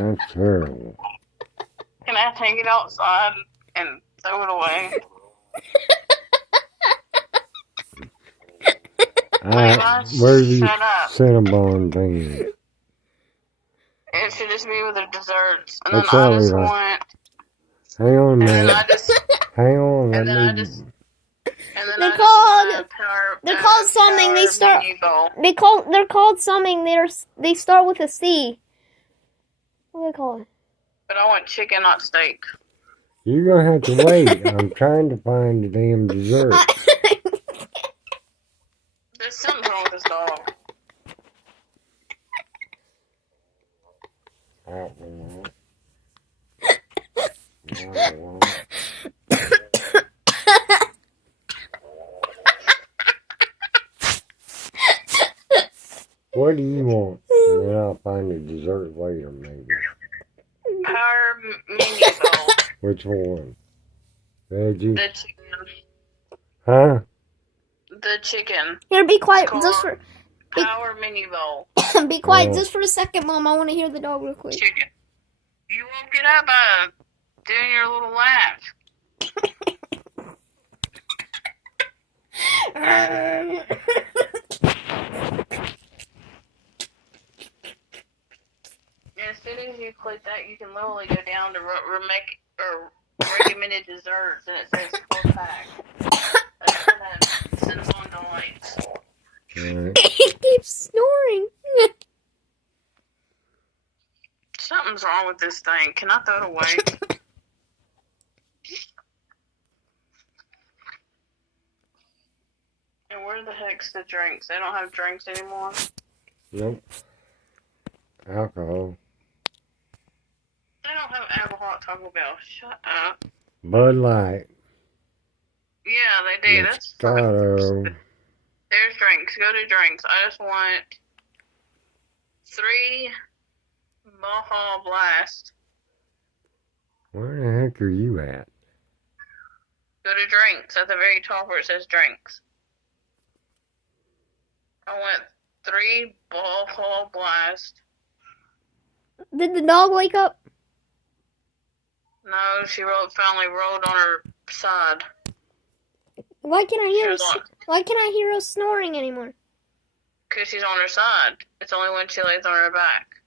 That's terrible. Can I take it outside and throw it away? Where's the Shut up. Cinnabon thing? It should just be with the desserts. And What's then I that, just Levi? want... Hang on a And then minute. I just... Hang on. And then I just... And then They're I called. just power, They're called something. They start. They're called something. They start with a C. What do they call it? But I want chicken, not steak. You're gonna have to wait. I'm trying to find the damn dessert. There's something wrong with this dog. I don't know. What do you want? And then I'll find the dessert later, maybe. Power mini bowl. Which one? Veggie? The chicken. Huh? The chicken. Here, be quiet. Just for. Power mini bowl. Be quiet just for a second, Mom. I want to hear the dog real quick. Chicken. You woke it up by doing your little laugh. As soon as you click that, you can literally go down to recommended desserts, and it says 4 pack. That's for that Cinnabon Delights. Right. He keeps snoring. Something's wrong with this thing. Can I throw it away? And where the heck's the drinks? They don't have drinks anymore? Nope. Alcohol. They don't have alcohol at Taco Bell. Shut up. Bud Light. Yeah, they do. That's Moscato. There's drinks. Go to drinks. I just want 3 Baja Blast. Where the heck are you at? Go to drinks at the very top where it says drinks. I want 3 Baja Blast. Did the dog wake up? No, she finally rolled on her side. Why can't I hear Why can't I hear her snoring anymore? Because she's on her side. It's only when she lays on her back.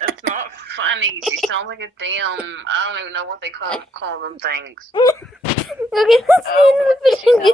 That's not funny. She sounds like a damn... I don't even know what they call them things. Look at the